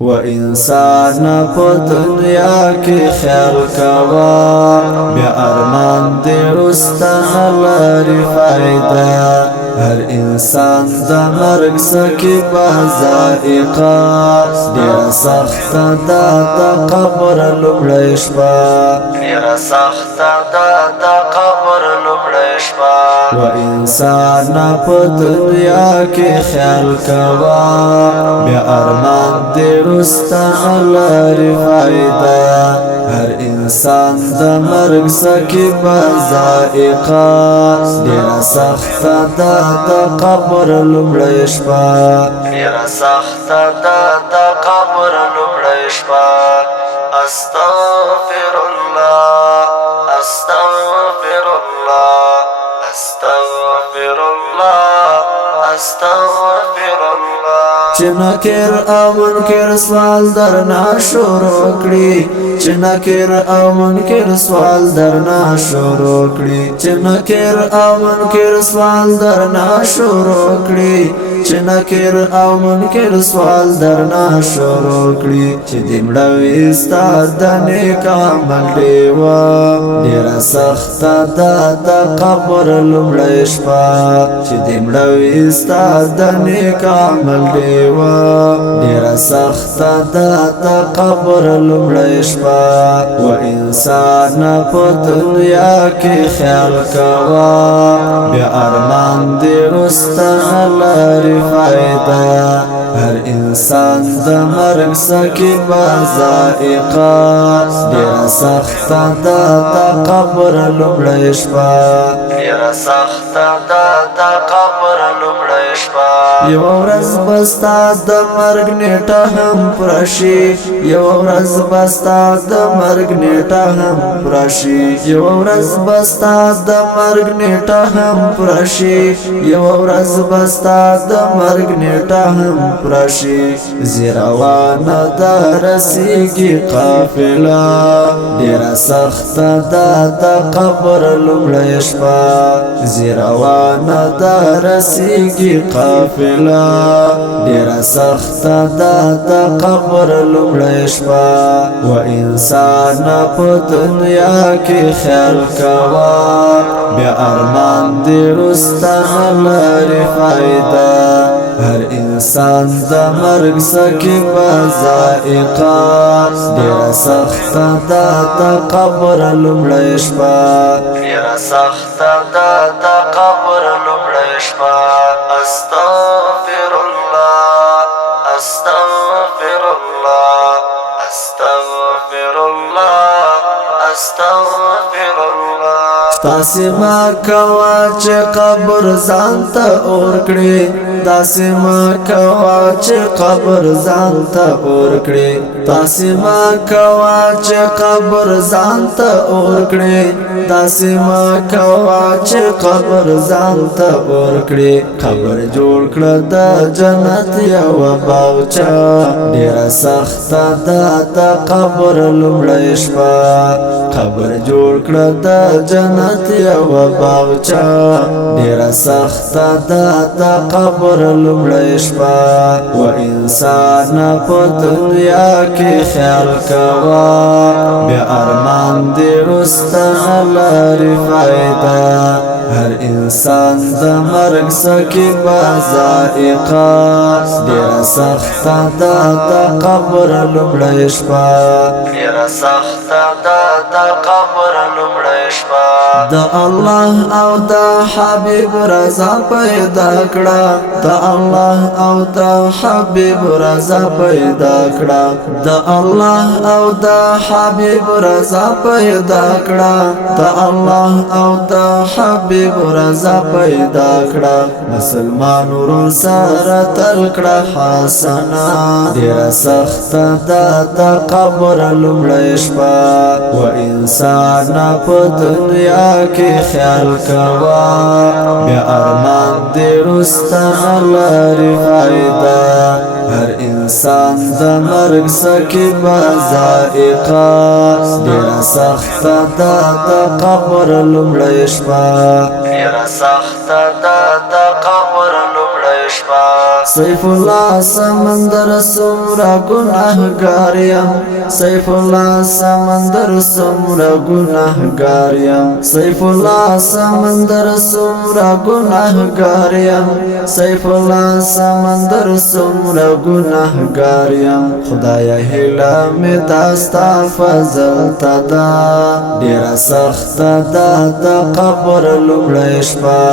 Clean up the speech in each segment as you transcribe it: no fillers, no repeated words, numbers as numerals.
و انسان په دنیا کې خیال کوا بیا ارمان دې رسته لري فائدہ هر انسان د مرګ سکی بازائقه ډیره سخته ده د قبر لومړۍ شپه ډیره سخته ده د قبر لومړۍ شپه و انسان په دنیا کې خیال کوا بیا ارمان دې رسته لري فائدہ هر انسان د مرګ سکی بازائقه ډیره سخته ده د قبر لومړۍ شپه ډیره سخته ده د قبر لومړۍ شپه استغفر الله استغفر الله استغفر الله استغفر الله چې نکر او منکر سوال درنا شروع کړي چې نکر او منکر سوال درنا شروع کړي چې نکر او منکر سوال درنا شروع کړي چې نکر او منکر سوال درنا شروع کړي چې دمړوي ستاد د نیک عمل دیوا ډیره سخته ده د قبر لومړۍ شپه چې دمړوي ستاد د نیک عمل دیوا ډیره سخته ده د قبر لومړۍ شپه و انسان په دنیا کې خیال کوا بیا ارمان دې رسته لري فائدہ هر انسان د مرګ سکی بازائقه ډیره سخته ده د قبر لومړۍ شپه ډیره سخته ده د قبر لومړۍ شپه یو ورځ بستا د مرګ نیټه هم پرشي یو ورځ بستا د مرګ نیټه هم پرشي یو ورځ بستا د مرګ نیټه هم پرشي یو ورځ بستا د مرګ نیټه هم پرشي زیروانه ده رسیږي قافله ډیره سخته ده د قبر لومړۍ شپه زیروانه ده رسیږي قافله ډیره سخته ده د قبر لومړۍ شپه و انسان په دنیا کې خیال کوا بیا ارمان دې رسته لري فائدہ هر انسان د مرګ سکی بازائقه ډیره سخته ده د قبر لومړۍ شپه ډیره سخته ده د قبر لومړۍ شپه استغفر الله استغفر الله استغفر الله استغفر الله تاسې ما کوا چې قبر ځان ته اور کړي تاسې ما کوا چې قبر ځان ته اور کړي تاسې ما کوا چې قبر ځان ته اور کړي تاسې ما کوا چې قبر ځان ته اور کړي قبر جوړ کړه د جنت یو باغچه ډیره سخته ده د قبر لومړۍ شپه قبر جوړ کړه د جنت یو باغچه ډیره سخته ده د قبر لومړۍ شپه و انسان په دنیا کې خیال کوا بیا ارمان دې رسته لري فائدہ هر انسان د مرګ سکی بازائقه ډیره سخته ده د قبر لومړۍ شپه ډیره سخته ده د قبر لومړۍ شپه د الله او د حبیب رضا پیدا کړه د الله او د حبیب رضا پیدا کړه د الله او د حبیب رضا پیدا کړه د الله او د حبیب رضا پیدا کړه مسلمان ورور سره تل کړه حسنا ډیره سخته ده د قبر لومړۍ شپه و انسان په دنیا کې خیال کوا بیا ارمان دې رسته لري فائدہ هر انسان د مرګ سکی بازائقه ډیره سخته ده د قبر لومړۍ شپه ډیره سخته ده د قبر لومړۍ شپه سیف الله سمندر سمرا گناهگار یم سیف الله سمندر سمرا گناهگار یم سیف الله سمندر سمرا گناهگار یم سیف الله سمندر سمرا گناهگار یم خدایا هیله می داستا فضل تدا ډیره سخته ده د قبر لومړۍ شپه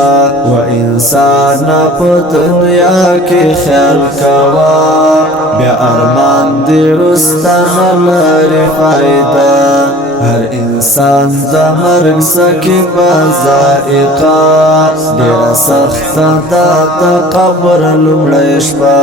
و انسان په دنیا کې خیال کوا بیا ارمان دی رستا لري فائدہ هر انسان د مرګ سکه بذائقه ډیره سخته ده د قبر لومړۍ شپه